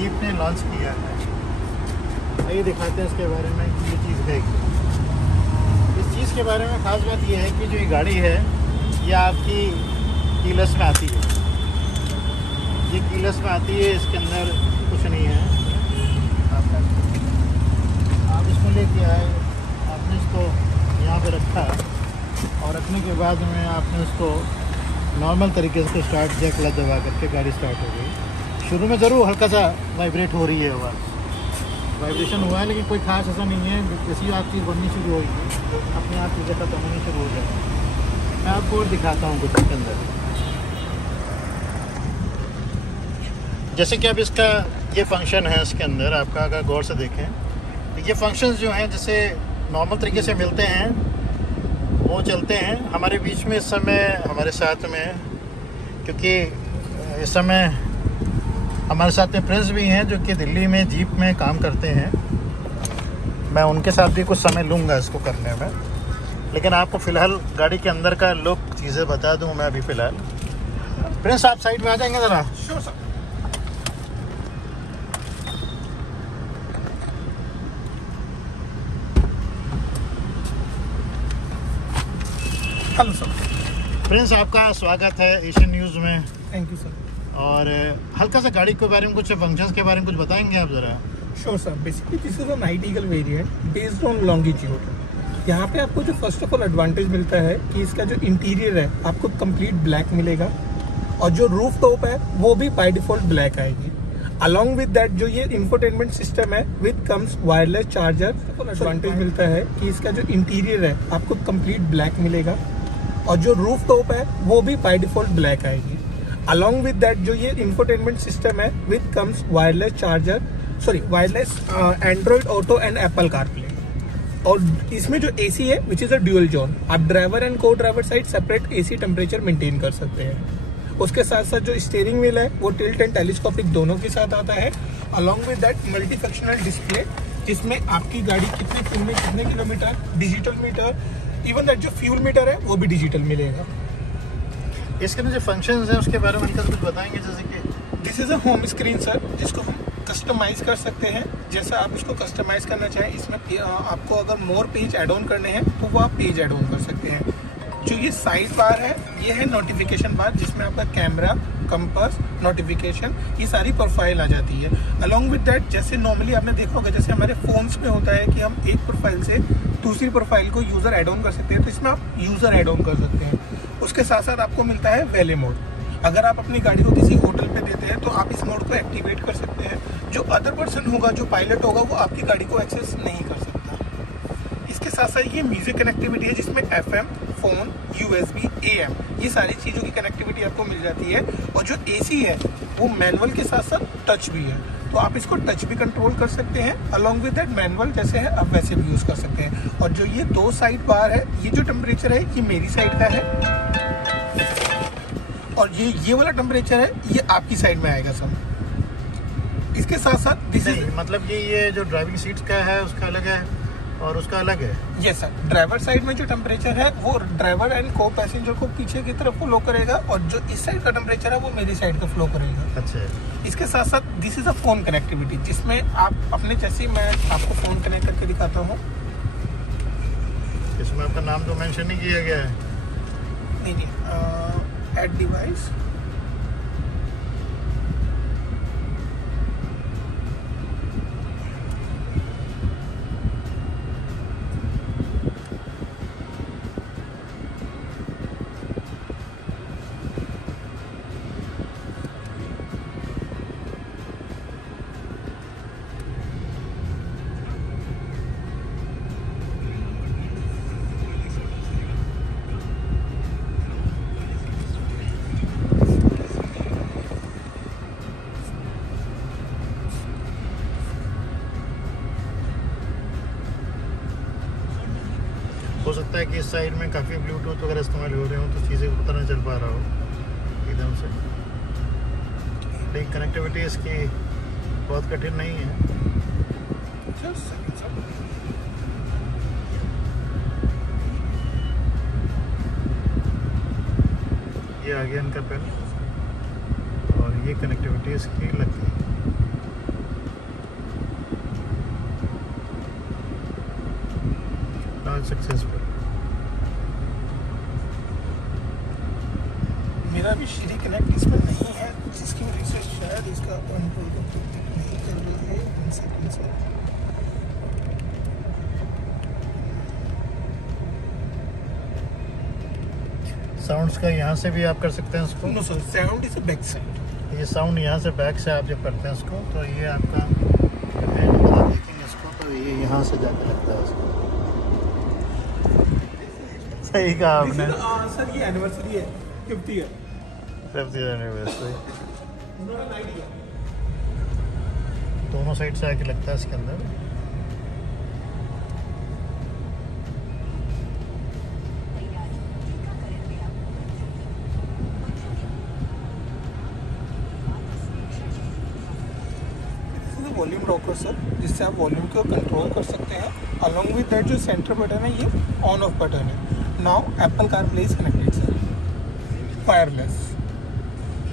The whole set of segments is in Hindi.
जीप ने लॉन्च किया है। ये दिखाते हैं इसके बारे में कि ये चीज़ है। इस चीज़ के बारे में ख़ास बात यह है कि जो ये गाड़ी है ये आपकी कीलेस में आती है। ये कीलेस में आती है, इसके अंदर कुछ नहीं है। आप इसको लेके आए, आपने इसको यहाँ पे रखा और रखने के बाद में आपने उसको नॉर्मल तरीके से स्टार्ट किया, क्लच दबा करके गाड़ी स्टार्ट हो गई। शुरू में ज़रूर हल्का सा वाइब्रेट हो रही है, आवाज़ वाइब्रेशन हुआ है, लेकिन कोई खास ऐसा नहीं है। जैसी आप चीज़ बननी शुरू होगी अपने आप चीज़ें खत्म होनी शुरू हो जाएगी। मैं आपको और दिखाता हूँ कुछ के अंदर। जैसे कि अब इसका ये फंक्शन है, इसके अंदर आपका अगर गौर से देखें तो ये फंक्शंस जो हैं जैसे नॉर्मल तरीके से मिलते हैं वो चलते हैं। हमारे बीच में इस समय हमारे साथ में, क्योंकि इस समय हमारे साथ में प्रिंस भी हैं जो कि दिल्ली में जीप में काम करते हैं। मैं उनके साथ भी कुछ समय लूँगा इसको करने में, लेकिन आपको फ़िलहाल गाड़ी के अंदर का लुक चीज़ें बता दूँ मैं अभी फ़िलहाल। प्रिंस आप साइड में आ जाएंगे ज़रा? Sure sir. Hello sir. Prince आपका स्वागत है एशियन न्यूज़ में। Thank you sir. और हल्का सा गाड़ी के बारे में, कुछ फंक्शंस के बारे में कुछ बताएंगे आप ज़रा? Sure sir. Basically this is a Nightingale variant based on longitude. यहाँ पे आपको जो फर्स्ट ऑफ ऑल एडवांटेज मिलता है कि इसका जो इंटीरियर है आपको कंप्लीट ब्लैक मिलेगा और जो रूफ टॉप है वो भी बाय डिफॉल्ट ब्लैक आएगी। अलॉन्ग विद दैट जो ये इंफोटेनमेंट सिस्टम है with comes wireless charger. Advantage मिलता है कि इसका जो इंटीरियर है आपको कंप्लीट ब्लैक मिलेगा और जो रूफ टॉप है वो भी बाय डिफॉल्ट ब्लैक आएगी। अलॉन्ग विद दैट जो ये इंफोटेनमेंट सिस्टम है with comes wireless charger, wireless Android auto and Apple CarPlay. और इसमें जो एसी है which is a dual zone, आप ड्राइवर एंड को driver side separate AC temperature maintain कर सकते हैं। उसके साथ साथ जो स्टीयरिंग व्हील है वो टिल्ट एंड टेलीस्कोपिक दोनों के साथ आता है। Along with that multi functional display जिसमें आपकी गाड़ी कितने फ्यूल में कितने kilometre, digital meter, even that जो फ्यूल मीटर है वो भी डिजिटल मिलेगा। इसके अंदर जो फंक्शंस हैं उसके बारे में हल्का कुछ बताएंगे? जैसे कि this is a home screen sir, जिसको हम कस्टमाइज कर सकते हैं जैसा आप इसको कस्टमाइज करना चाहें। इसमें आपको अगर मोर पेज ऐड ऑन करने हैं तो वो आप पेज ऐड ऑन कर सकते हैं। जो ये साइड बार है ये है नोटिफिकेशन बार, जिसमें आपका कैमरा, कंपास, नोटिफिकेशन, ये सारी प्रोफाइल आ जाती है। अलॉन्ग विद दैट जैसे नॉर्मली आपने देखा होगा जैसे हमारे फोन्स में होता है कि हम एक प्रोफाइल से दूसरी प्रोफाइल को यूज़र ऐड ऑन कर सकते हैं, तो इसमें आप यूज़र ऐड ऑन कर सकते हैं। उसके साथ साथ आपको मिलता है वैले मोड। अगर आप अपनी गाड़ी को किसी होटल पे देते हैं तो आप इस मोड को एक्टिवेट कर सकते हैं। जो अदर पर्सन होगा, जो पायलट होगा, वो आपकी गाड़ी को एक्सेस नहीं कर सकता। इसके साथ साथ ये म्यूजिक कनेक्टिविटी है जिसमें FM, फोन, USB, AM ये सारी चीज़ों की कनेक्टिविटी आपको मिल जाती है। और जो AC है वो मैनुअल के साथ साथ टच भी है, तो आप इसको टच भी कंट्रोल कर सकते हैं। अलॉन्ग विद दैट मैनुअल जैसे है आप वैसे भी यूज़ कर सकते हैं। और जो ये दो साइड बार है, ये जो टेम्परेचर है ये मेरी साइड का है और ये वाला टेम्परेचर है ये आपकी साइड में आएगा सर। इसके साथ साथ दिस इज मतलब ये जो ड्राइविंग सीट का है उसका अलग है और उसका अलग है? Yes sir. ड्राइवर साइड में जो टेम्परेचर है वो ड्राइवर एंड को पैसेंजर को पीछे की तरफ फ्लो करेगा और जो इस साइड का टेम्परेचर है वो मेरी साइड का फ्लो करेगा। अच्छा। इसके साथ साथ this is a phone connectivity जिसमें आप अपने, जैसे मैं आपको फोन कनेक्ट करके दिखाता हूँ। इसमें आपका नाम तो मेंशन नहीं किया गया है? नहीं, ऐड डिवाइस, हो सकता है कि इस साइड में काफ़ी ब्लूटूथ वगैरह इस्तेमाल हो रहे हो तो चीज़ें पता नहीं चल पा रहा हो एकदम से। लेकिन कनेक्टिविटी इसकी बहुत कठिन नहीं है। ये आ गया इनका पेन और ये कनेक्टिविटी इसकी लग गई। Install successful. मेरा भी श्री कनेक्ट इसमें नहीं है, जिसकी वजह से शायद इसका कंट्रोल नहीं कर रही है। साउंड्स का यहाँ से भी आप कर सकते हैं उसको। No sir, sound is back side. ये साउंड यहाँ से बैक से आप जब करते हैं उसको, तो ये आपका मतलब देखेंगे इसको, तो ये यहाँ से जाके लगता है उसको। सही कहा आपने सर, ये एनिवर्सरी है, 50 है। 50th anniversary. दोनों साइड से आके लगता है इसके अंदर। वॉल्यूम रॉकर सर, जिससे आप वॉल्यूम को कंट्रोल कर सकते हैं। अलॉन्ग विद दैट जो सेंटर बटन है, ये ऑन ऑफ बटन है। Now Apple CarPlay is connected sir, wireless,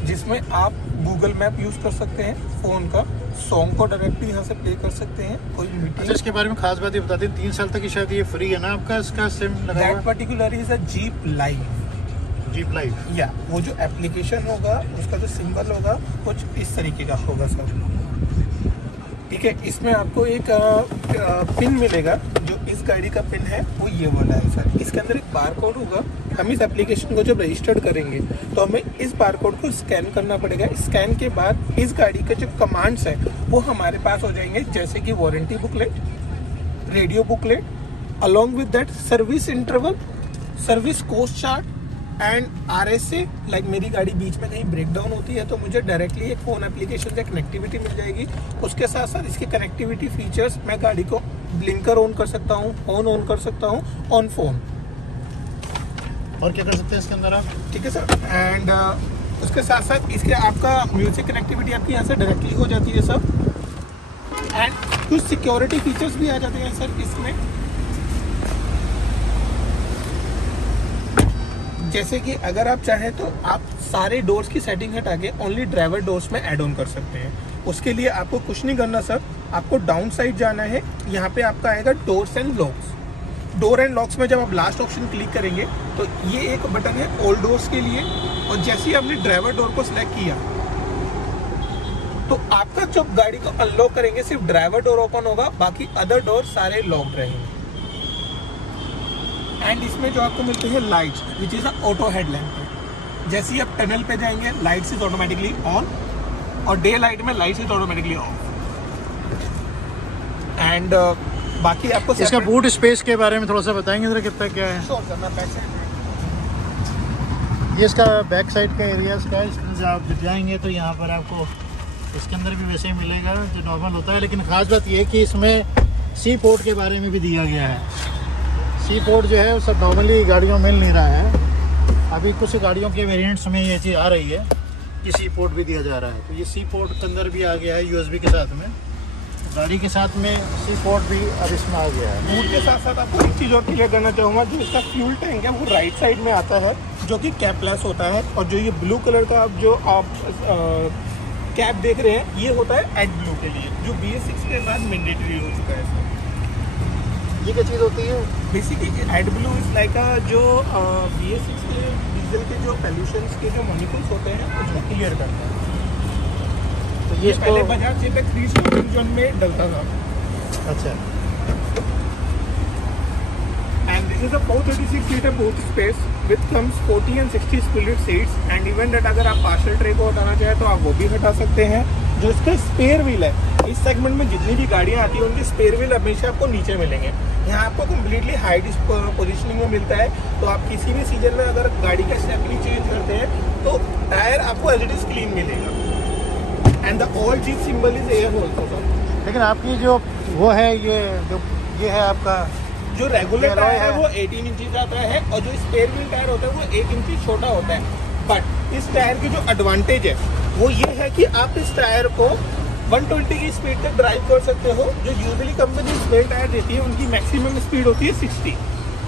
जिसमें आप गूगल मैप यूज कर सकते हैं, फोन का सॉन्ग को डायरेक्टली यहाँ से प्ले कर सकते हैं। कोई मीटिंग। अच्छा, इसके बारे में खास बात ये बता दें, 3 साल तक की शायद ये फ्री है ना आपका इसका सिम लगा हुआ? That particular is a jeep live. Jeep live, या वो जो एप्लीकेशन होगा, उसका जो सिंबल होगा कुछ इस तरीके का होगा सर। ठीक है, इसमें आपको एक पिन मिलेगा, जो इस गाड़ी का पिन है वो ये वाला है सर। इसके अंदर एक बार कोड होगा। हम इस एप्लीकेशन को जब रजिस्टर्ड करेंगे तो हमें इस बार कोड को स्कैन करना पड़ेगा। स्कैन के बाद इस गाड़ी के जो कमांड्स है वो हमारे पास हो जाएंगे, जैसे कि warranty booklet, radio booklet, along with that service interval, service cost chart and RSA। Like मेरी गाड़ी बीच में कहीं ब्रेक डाउन होती है तो मुझे डायरेक्टली एक फ़ोन एप्लीकेशन से कनेक्टिविटी मिल जाएगी। उसके साथ साथ इसके कनेक्टिविटी फीचर्स, मैं गाड़ी को ब्लिंकर ऑन कर सकता हूँ, हॉर्न ऑन कर सकता हूँ ऑन फोन। और क्या कर सकते हैं इसके अंदर आप? ठीक है सर। एंड उसके साथ साथ इसके आपका म्यूजिक कनेक्टिविटी आपकी यहाँ से डायरेक्टली हो जाती है सर। एंड कुछ सिक्योरिटी फीचर्स भी आ जाते हैं सर इसमें, जैसे कि अगर आप चाहें तो आप सारे डोर्स की सेटिंग हटा के ओनली ड्राइवर डोर्स में ऐड ऑन कर सकते हैं। उसके लिए आपको कुछ नहीं करना सर, आपको डाउन साइड जाना है। यहाँ पे आपका आएगा doors and locks. Door and locks में जब आप लास्ट ऑप्शन क्लिक करेंगे तो ये एक बटन है ऑल डोर्स के लिए, और जैसे ही आपने ड्राइवर डोर को सिलेक्ट किया तो आपका जब गाड़ी को अनलॉक करेंगे सिर्फ ड्राइवर डोर ओपन होगा, बाकी अदर डोर सारे लॉक्ड रहेंगे। एंड इसमें जो आपको मिलती है lights, which is auto headlamp. जैसे ही आप टनल पे जाएंगे लाइट्स इज ऑटोमेटिकली ऑन, और डे लाइट में lights is automatically off. And बाकी आपको इसका बूट स्पेस के बारे में थोड़ा सा बताएंगे जरा, कितना क्या है? श्योर सर, मैं बैक साइड में। ये इसका बैक साइड का एरिया इसका, इसमें जब आप जाएंगे तो यहाँ पर आपको इसके अंदर भी वैसे ही मिलेगा जो नॉर्मल होता है, लेकिन खास बात ये है कि इसमें सी पोर्ट के बारे में भी दिया गया है। सी पोर्ट जो है सब नॉर्मली गाड़ियों में मिल नहीं रहा है। अभी कुछ गाड़ियों के वेरिएंट्स में ये चीज़ आ रही है कि सी पोर्ट भी दिया जा रहा है, तो ये सी पोर्ट के अंदर भी आ गया है USB के साथ में। गाड़ी के साथ में सी पोर्ट भी अब इसमें आ गया है। बूट के साथ साथ आपको एक चीज़ और क्लियर करना चाहूँगा, जो इसका फ्यूल टैंक है वो राइट साइड में आता है, जो कि कैपलेस होता है। और जो ये ब्लू कलर का आप कैप देख रहे हैं, ये होता है एड ब्लू के लिए, जो BS6 के बाद मैंडेटरी हो चुका है। ये क्या चीज़ होती है? Basically AdBlue is like जो BS6 के डीजल के जो पॉल्यूशन के जो मॉलिक्यूल्स होते हैं उसको क्लियर करता है। तो ये पहले बजाज से 3 स्टोरिंग जोन में डलता था। अच्छा। And this is a 436 litre boot space with comes 40 and 60 split seats. And even that अगर आप पार्शल ट्रे को हटाना चाहें तो आप वो भी हटा सकते हैं। जो इसका स्पेयर व्हील है, इस सेगमेंट में जितनी भी गाड़ियाँ आती हैं उनके स्पेयर व्हील हमेशा आपको नीचे मिलेंगे। यहाँ आपको कम्प्लीटली हाइट पोजिशनिंग में मिलता है, तो आप किसी भी सीजन में अगर गाड़ी का स्टेपनी चेंज करते हैं तो टायर आपको एज इट इज क्लीन मिलेगा। And the all jeep symbol is air होल्सो सर। लेकिन आपकी जो वो है ये है आपका जो रेगुलर टायर है वो 18 इंच आता है, और जो स्पेयर व्हील टायर होता है वो 1 इंच छोटा होता है। बट इस टायर की जो एडवांटेज है वो ये है कि आप इस टायर को 120 की स्पीड तक ड्राइव कर सकते हो। जो यूजुअली कंपनी स्पेयर टायर देती है उनकी मैक्सिमम स्पीड होती है 60,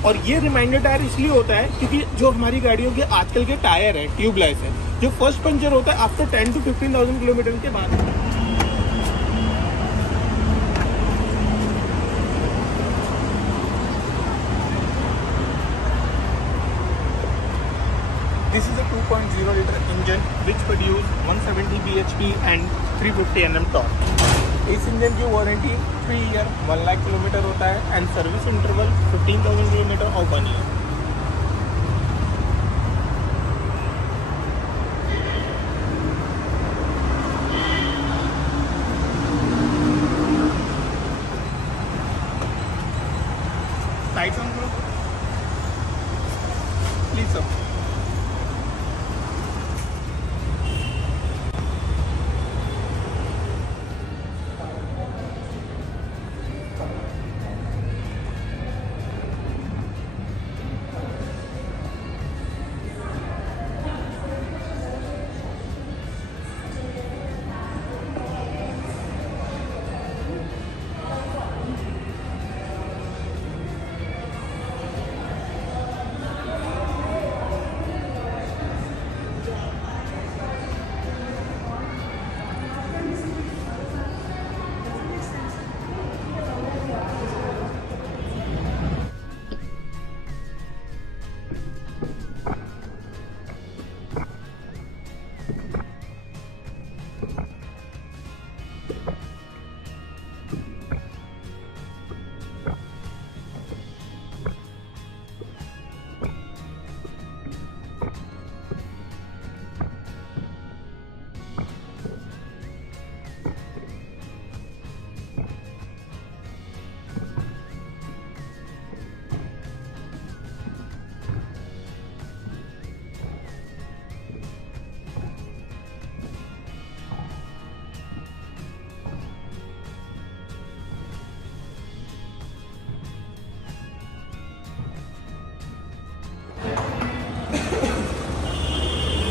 और ये रिमाइंडर टायर इसलिए होता है क्योंकि जो हमारी गाड़ियों के आजकल के टायर है ट्यूबलेस है, जो फर्स्ट पंचर होता है आफ्टर 10 to 15,000 किलोमीटर के बाद। Speed and 350 Nm torque. इस इंजन की वारंटी 3 ईयर 1 लाख किलोमीटर होता है एंड सर्विस इंटरवल 15,000 किलोमीटर और 1 ईयर। लाइट्स ऑन करो प्लीज सर।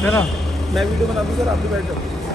है ना। मैं वीडियो बना दूँ सर, आप भी बैठ जाओ।